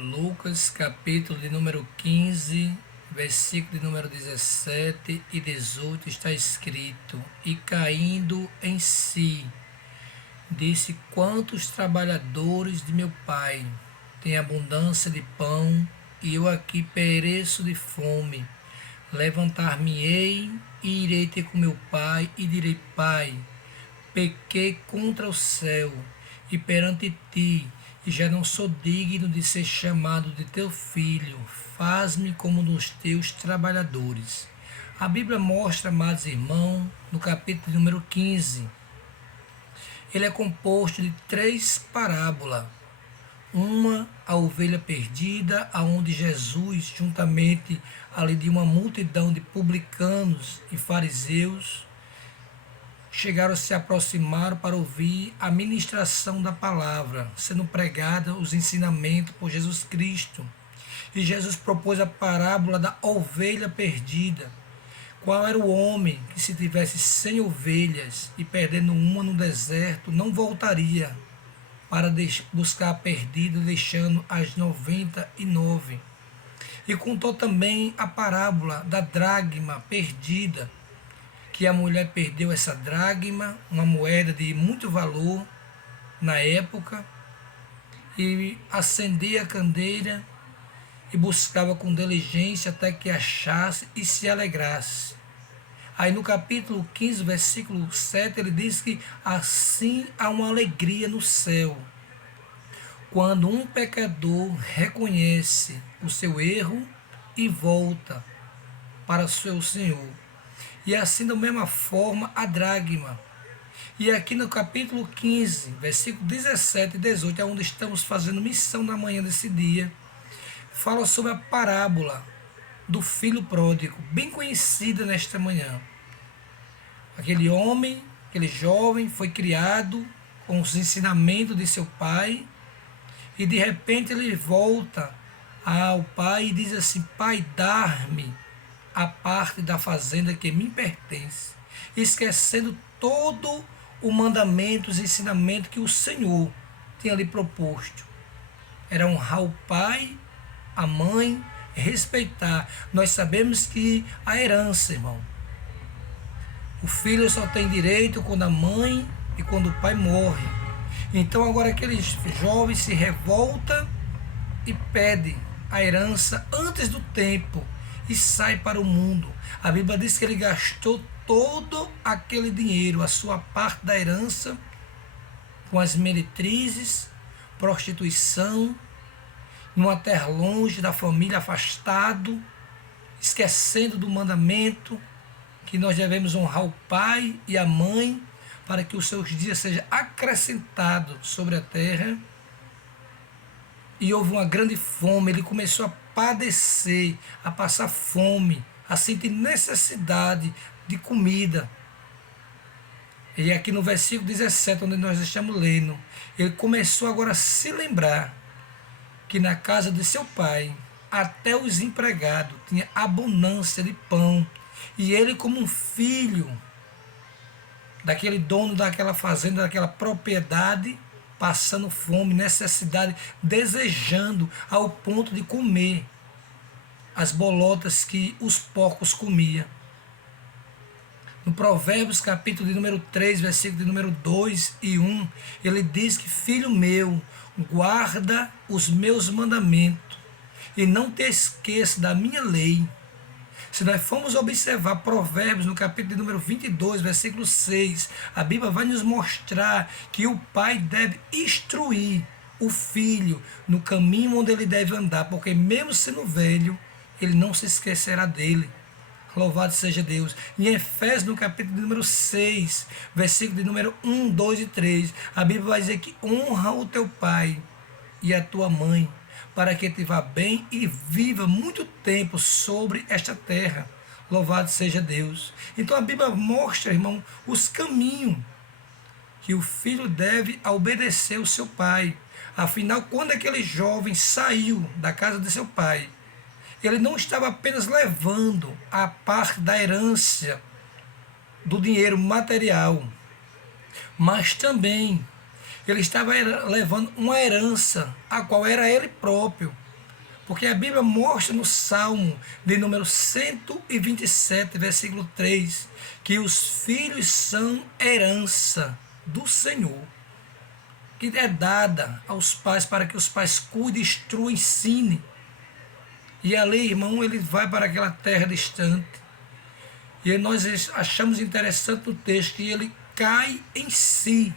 Lucas, capítulo de número 15, versículo de número 17 e 18 está escrito: E caindo em si, disse: Quantos trabalhadores de meu pai têm abundância de pão, e eu aqui pereço de fome. Levantar-me-ei e irei ter com meu pai, e direi: Pai, pequei contra o céu e perante ti, e já não sou digno de ser chamado de teu filho. Faz-me como dos teus trabalhadores. A Bíblia mostra, amados irmãos, no capítulo número 15, ele é composto de 3 parábolas. Uma, a ovelha perdida, aonde Jesus, juntamente ali de uma multidão de publicanos e fariseus, chegaram a se aproximar para ouvir a ministração da palavra, sendo pregada os ensinamentos por Jesus Cristo. E Jesus propôs a parábola da ovelha perdida. Qual era o homem que, se tivesse 100 ovelhas e perdendo uma no deserto, não voltaria para buscar a perdida, deixando as 99? E contou também a parábola da dracma perdida, que a mulher perdeu essa dracma, uma moeda de muito valor na época, e acendia a candeia e buscava com diligência até que achasse e se alegrasse. Aí no capítulo 15, versículo 7, ele diz que assim há uma alegria no céu, quando um pecador reconhece o seu erro e volta para o seu Senhor. E assim, da mesma forma, a dracma. E aqui no capítulo 15, versículo 17 e 18, é onde estamos fazendo missão na manhã desse dia, fala sobre a parábola do filho pródigo, bem conhecida nesta manhã. Aquele homem, aquele jovem, foi criado com os ensinamentos de seu pai, e de repente ele volta ao pai e diz assim: Pai, dá-me a parte da fazenda que me pertence, esquecendo todo o mandamento, os ensinamentos que o Senhor tinha lhe proposto. Era honrar o pai, a mãe, respeitar. Nós sabemos que a herança, irmão, o filho só tem direito quando a mãe e quando o pai morre. Então agora aquele jovem se revolta e pede a herança antes do tempo e sai para o mundo. A Bíblia diz que ele gastou todo aquele dinheiro, a sua parte da herança, com as meretrizes, prostituição, numa terra longe da família, afastado, esquecendo do mandamento que nós devemos honrar o pai e a mãe para que os seus dias sejam acrescentados sobre a terra. E houve uma grande fome, ele começou a padecer, a passar fome, a sentir necessidade de comida. E aqui no versículo 17, onde nós estamos lendo, ele começou agora a se lembrar que na casa de seu pai, até os empregados tinham abundância de pão, e ele, como um filho daquele dono daquela fazenda, daquela propriedade, passando fome, necessidade, desejando ao ponto de comer as bolotas que os porcos comiam. No Provérbios, capítulo de número 3, versículo de número 2 e 1, ele diz que: Filho meu, guarda os meus mandamentos e não te esqueça da minha lei. Se nós formos observar Provérbios, no capítulo de número 22, versículo 6, a Bíblia vai nos mostrar que o pai deve instruir o filho no caminho onde ele deve andar, porque mesmo sendo velho, ele não se esquecerá dele. Louvado seja Deus. Em Efésios, no capítulo de número 6, versículo de número 1, 2 e 3, a Bíblia vai dizer que honra o teu pai e a tua mãe, para que te vá bem e viva muito tempo sobre esta terra. Louvado seja Deus. Então a Bíblia mostra, irmão, os caminhos que o filho deve obedecer ao seu pai. Afinal, quando aquele jovem saiu da casa de seu pai, ele não estava apenas levando a parte da herança, do dinheiro material, mas também ele estava levando uma herança, a qual era ele próprio. Porque a Bíblia mostra no Salmo de número 127, versículo 3, que os filhos são herança do Senhor, que é dada aos pais para que os pais cuidem, instruam, ensinem. E ali, irmão, ele vai para aquela terra distante. E nós achamos interessante no texto que ele cai em si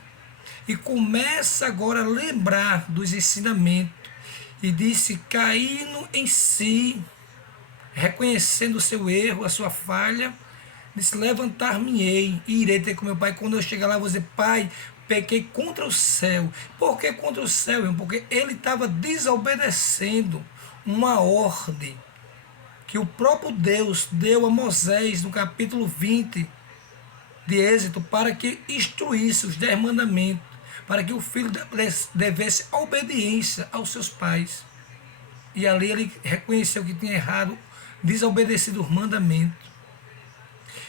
e começa agora a lembrar dos ensinamentos. E disse, caindo em si, reconhecendo o seu erro, a sua falha, disse, levantar-me-ei e irei ter com meu pai. Quando eu chegar lá, eu vou dizer, pai, pequei contra o céu. Por que contra o céu, irmão? Porque ele estava desobedecendo uma ordem que o próprio Deus deu a Moisés no capítulo 20 de Êxodo para que instruísse os 10 mandamentos, para que o filho devesse obediência aos seus pais. E ali ele reconheceu que tinha errado, desobedecido os mandamentos,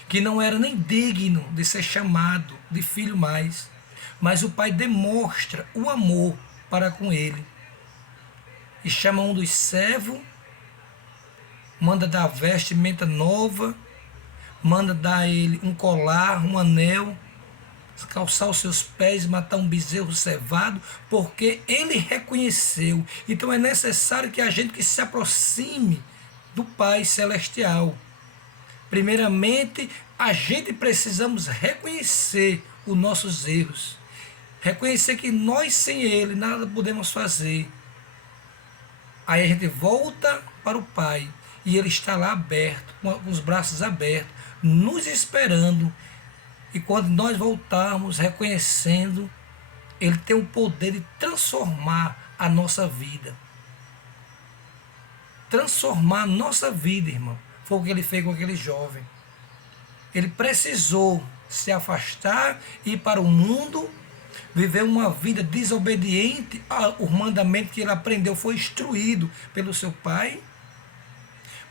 que não era nem digno de ser chamado de filho mais, mas o pai demonstra o amor para com ele. E chama um dos servos, manda dar vestimenta nova, manda dar a ele um colar, um anel, calçar os seus pés, matar um bezerro cevado, porque ele reconheceu. Então é necessário que a gente que se aproxime do Pai Celestial. Primeiramente, a gente precisamos reconhecer os nossos erros. Reconhecer que nós sem Ele nada podemos fazer. Aí a gente volta para o Pai e Ele está lá aberto, com os braços abertos, nos esperando. E quando nós voltarmos reconhecendo, Ele tem o poder de transformar a nossa vida. Transformar a nossa vida, irmão. Foi o que Ele fez com aquele jovem. Ele precisou se afastar, ir para o mundo, viver uma vida desobediente ao mandamento que ele aprendeu, foi instruído pelo seu pai.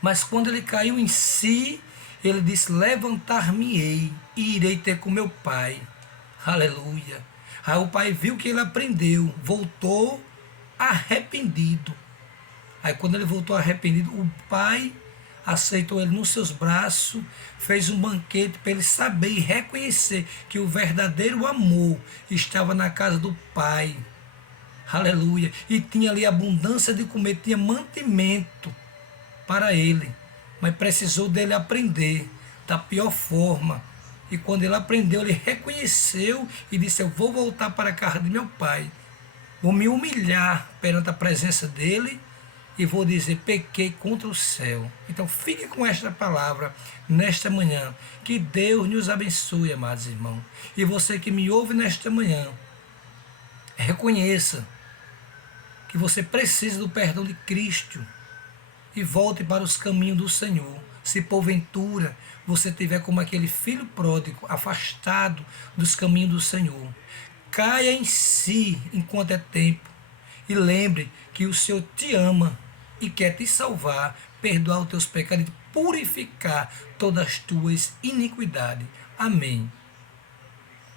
Mas quando ele caiu em si, ele disse, levantar-me-ei e irei ter com meu pai. Aleluia. Aí o pai viu que ele aprendeu, voltou arrependido. Aí quando ele voltou arrependido, o pai aceitou ele nos seus braços, fez um banquete para ele saber e reconhecer que o verdadeiro amor estava na casa do pai. Aleluia. E tinha ali abundância de comer, tinha mantimento para ele. Mas precisou dele aprender da pior forma. E quando ele aprendeu, ele reconheceu e disse, eu vou voltar para a casa de meu pai. Vou me humilhar perante a presença dele e vou dizer, pequei contra o céu. Então fique com esta palavra nesta manhã. Que Deus nos abençoe, amados irmãos. E você que me ouve nesta manhã, reconheça que você precisa do perdão de Cristo e volte para os caminhos do Senhor. Se porventura você tiver como aquele filho pródigo, afastado dos caminhos do Senhor, caia em si enquanto é tempo e lembre que o Senhor te ama e quer te salvar, perdoar os teus pecados e purificar todas as tuas iniquidades. Amém.